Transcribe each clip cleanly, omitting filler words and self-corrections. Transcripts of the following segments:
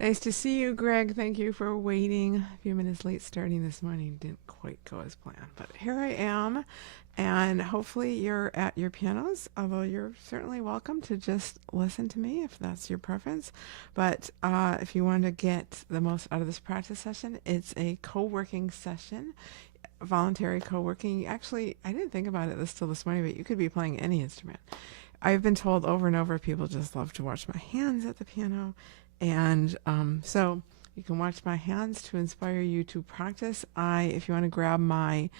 Nice to see you, Greg. Thank you for waiting. A few minutes late starting this morning. Didn't quite go as planned, but here I am. And hopefully you're at your pianos, although you're certainly welcome to just listen to me if that's your preference. But if you want to get the most out of this practice session, it's a co-working session, voluntary co-working. Actually, I didn't think about it till this morning, but you could be playing any instrument. I've been told over and over people just love to watch my hands at the piano. And so you can watch my hands to inspire you to practice. If you want to grab my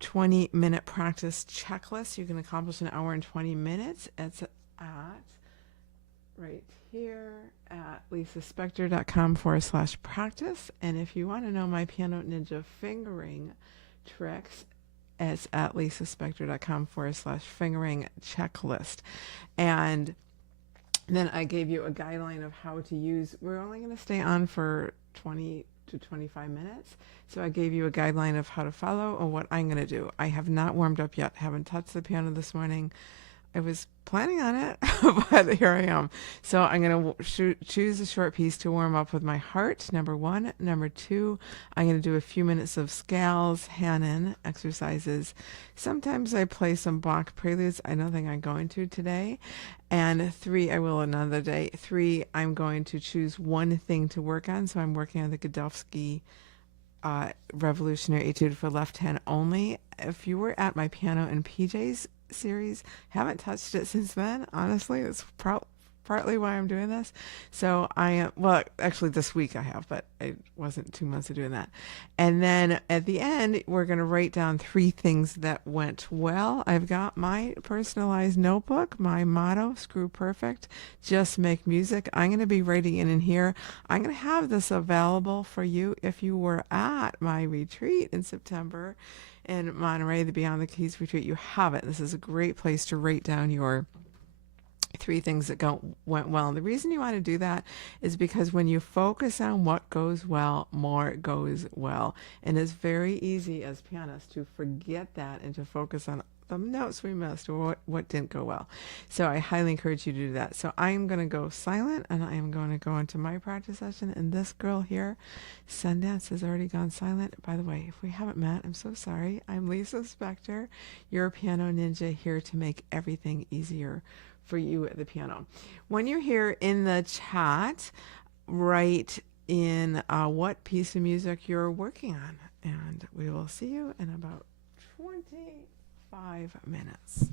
20-minute practice checklist, you can accomplish an hour and 20 minutes. It's at right here at lisaspector.com/practice. And if you want to know my Piano Ninja fingering tricks, it's at lisaspector.com/fingering checklist. And then I gave you a guideline of how to use. We're only going to stay on for 20 to 25 minutes. So I gave you a guideline of how to follow and what I'm going to do. I have not warmed up yet. Haven't touched the piano this morning. I was planning on it, but here I am. So I'm going to choose a short piece to warm up with my heart, number one. Number two, I'm going to do a few minutes of scales, Hanon exercises. Sometimes I play some Bach preludes. I don't think I'm going to today. And three, I will another day. Three, I'm going to choose one thing to work on. So I'm working on the Godowsky Revolutionary Etude for left hand only. If you were at my Piano and PJs series, haven't touched it since then. Honestly, that's partly why I'm doing this. So I am, well, actually this week I have, but it wasn't 2 months of doing that. And then at the end, we're going to write down 3 things that went well. I've got my personalized notebook, my motto, screw perfect, just make music. I'm going to be writing it in here. I'm going to have this available for you if you were at my retreat in September in Monterey, the Beyond the Keys retreat. You have it. This is a great place to write down your 3 things that went well. And the reason you want to do that is because when you focus on what goes well, more goes well. And it's very easy as pianists to forget that and to focus on the notes we missed or what didn't go well. So I highly encourage you to do that. So I'm going to go silent and I am going to go into my practice session. And this girl here, Sundance, has already gone silent. By the way, if we haven't met, I'm so sorry. I'm Lisa Spector, your piano ninja, here to make everything easier for you at the piano. When you're here in the chat, write in what piece of music you're working on, and we will see you in about 25 minutes.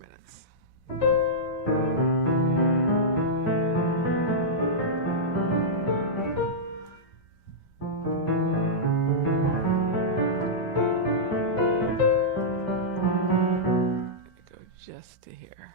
minutes. Go just to here.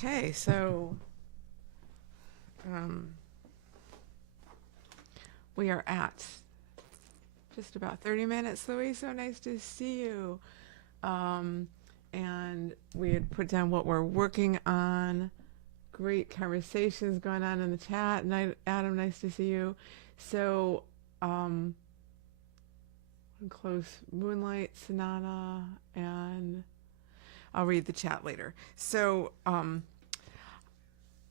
Okay, so we are at just about 30 minutes. Louise, so nice to see you. And we had put down what we're working on. Great conversations going on in the chat. Adam, nice to see you. So, close Moonlight Sonata, and I'll read the chat later. So,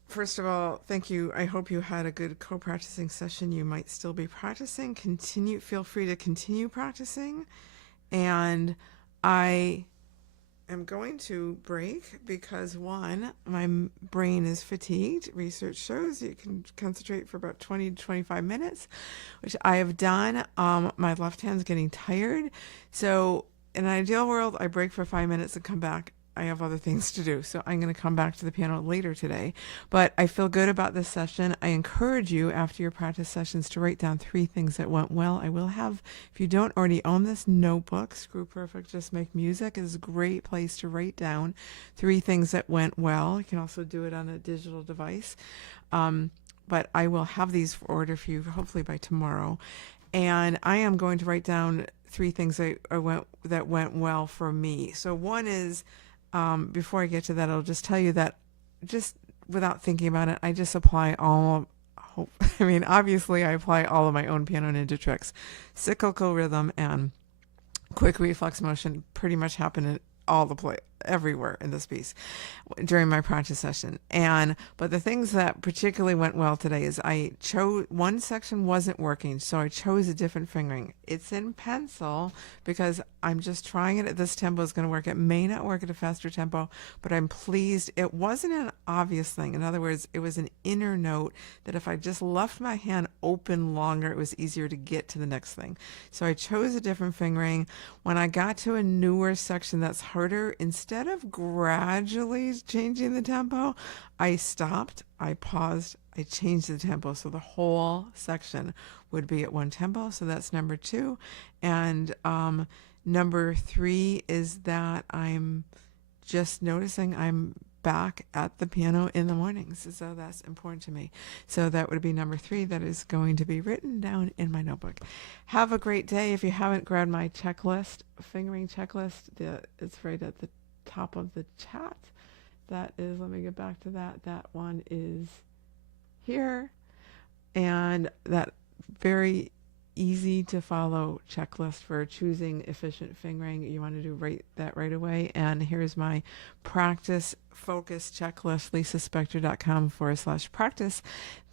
first of all, thank you. I hope you had a good co-practicing session. You might still be practicing. Feel free to continue practicing. And I am going to break because, one, my brain is fatigued. Research shows you can concentrate for about 20 to 25 minutes, which I have done. My left hand's getting tired. So in an ideal world, I break for 5 minutes and come back. I have other things to do, so I'm going to come back to the piano later today. But I feel good about this session. I encourage you, after your practice sessions, to write down 3 things that went well. I will have, if you don't already own this notebook, Screw Perfect Just Make Music is a great place to write down 3 things that went well. You can also do it on a digital device. But I will have these for order for you, hopefully by tomorrow. And I am going to write down 3 things that went well for me. So one is, before I get to that, I'll just tell you that, just without thinking about it, I just apply obviously I apply all of my own Piano Ninja tricks. Cyclical rhythm and quick reflex motion pretty much happen everywhere in this piece during my practice session. But the things that particularly went well today is I chose one section wasn't working, so I chose a different fingering. It's in pencil because I'm just trying it at this tempo. Is going to work. It may not work at a faster tempo, but I'm pleased. It wasn't an obvious thing. In other words, it was an inner note that if I just left my hand open longer, it was easier to get to the next thing. So I chose a different fingering. When I got to a newer section that's harder, instead of gradually changing the tempo, I stopped, I paused, I changed the tempo. So the whole section would be at one tempo. So that's number 2. And number 3 is that I'm just noticing I'm back at the piano in the mornings. So that's important to me. So that would be number 3 that is going to be written down in my notebook. Have a great day. If you haven't grabbed my checklist, fingering checklist, it's right at the top of the chat. That is, let me get back to that. That one is here. And that very easy to follow checklist for choosing efficient fingering. You want to do that right away. And here's my practice focus checklist, lisaspector.com/practice.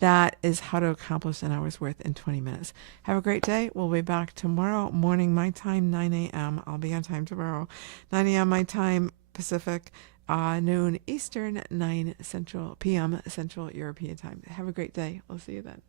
That is how to accomplish an hour's worth in 20 minutes. Have a great day. We'll be back tomorrow morning, my time, 9 a.m. I'll be on time tomorrow. 9 a.m. my time, Pacific, noon Eastern, 9 p.m. Central European time. Have a great day. We'll see you then.